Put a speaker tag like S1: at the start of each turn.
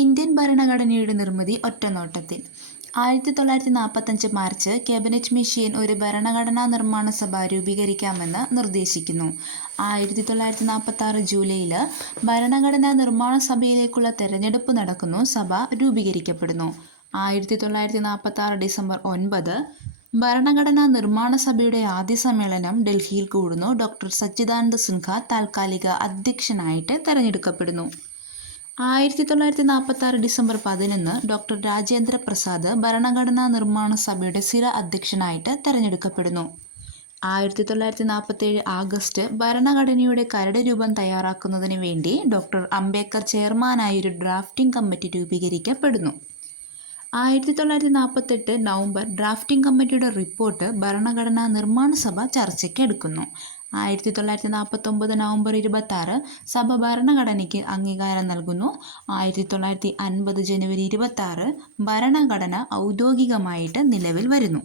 S1: Indian ഭരണഘടനയുടെ നിർമ്മിതി ഒറ്റനോട്ടത്തിൽ. ആയിരത്തി തൊള്ളായിരത്തി നാൽപ്പത്തഞ്ച് മാർച്ച് ക്യാബിനറ്റ് മിഷീൻ ഒരു ഭരണഘടനാ നിർമ്മാണ സഭ രൂപീകരിക്കാമെന്ന് നിർദ്ദേശിക്കുന്നു. ആയിരത്തി തൊള്ളായിരത്തി നാൽപ്പത്തി ആറ് ജൂലൈയിൽ ഭരണഘടനാ നിർമ്മാണ സഭയിലേക്കുള്ള തെരഞ്ഞെടുപ്പ് നടക്കുന്നു സഭ രൂപീകരിക്കപ്പെടുന്നു. ആയിരത്തി തൊള്ളായിരത്തി നാൽപ്പത്തി ആറ് ഡിസംബർ ഒൻപത് ഭരണഘടനാ നിർമ്മാണ സഭയുടെ ആദ്യ സമ്മേളനം ഡൽഹിയിൽ കൂടുന്നു. ഡോക്ടർ സച്ചിദാനന്ദ സിൻഹ താൽക്കാലിക അധ്യക്ഷനായിട്ട് തെരഞ്ഞെടുക്കപ്പെടുന്നു. ആയിരത്തി തൊള്ളായിരത്തി നാൽപ്പത്തി ആറ് ഡിസംബർ പതിനൊന്ന് ഡോക്ടർ രാജേന്ദ്ര പ്രസാദ് ഭരണഘടനാ നിർമ്മാണ സഭയുടെ സ്ഥിര അധ്യക്ഷനായിട്ട് തെരഞ്ഞെടുക്കപ്പെടുന്നു. ആയിരത്തി തൊള്ളായിരത്തി നാൽപ്പത്തേഴ് ആഗസ്റ്റ് ഭരണഘടനയുടെ കരട് രൂപം തയ്യാറാക്കുന്നതിന് വേണ്ടി ഡോക്ടർ അംബേദ്കർ ചെയർമാനായൊരു ഡ്രാഫ്റ്റിംഗ് കമ്മിറ്റി രൂപീകരിക്കപ്പെടുന്നു. ആയിരത്തി തൊള്ളായിരത്തി നാൽപ്പത്തെട്ട് നവംബർ ഡ്രാഫ്റ്റിംഗ് കമ്മിറ്റിയുടെ റിപ്പോർട്ട് ഭരണഘടനാ നിർമ്മാണ സഭ ചർച്ചയ്ക്ക് എടുക്കുന്നു. ആയിരത്തി തൊള്ളായിരത്തി നാൽപ്പത്തൊമ്പത് നവംബർ ഇരുപത്തി ആറ് സഭ ഭരണഘടനയ്ക്ക് അംഗീകാരം നൽകുന്നു. ആയിരത്തി തൊള്ളായിരത്തി അൻപത് ജനുവരി ഇരുപത്തി ആറ് ഭരണഘടന ഔദ്യോഗികമായിട്ട് നിലവിൽ വരുന്നു.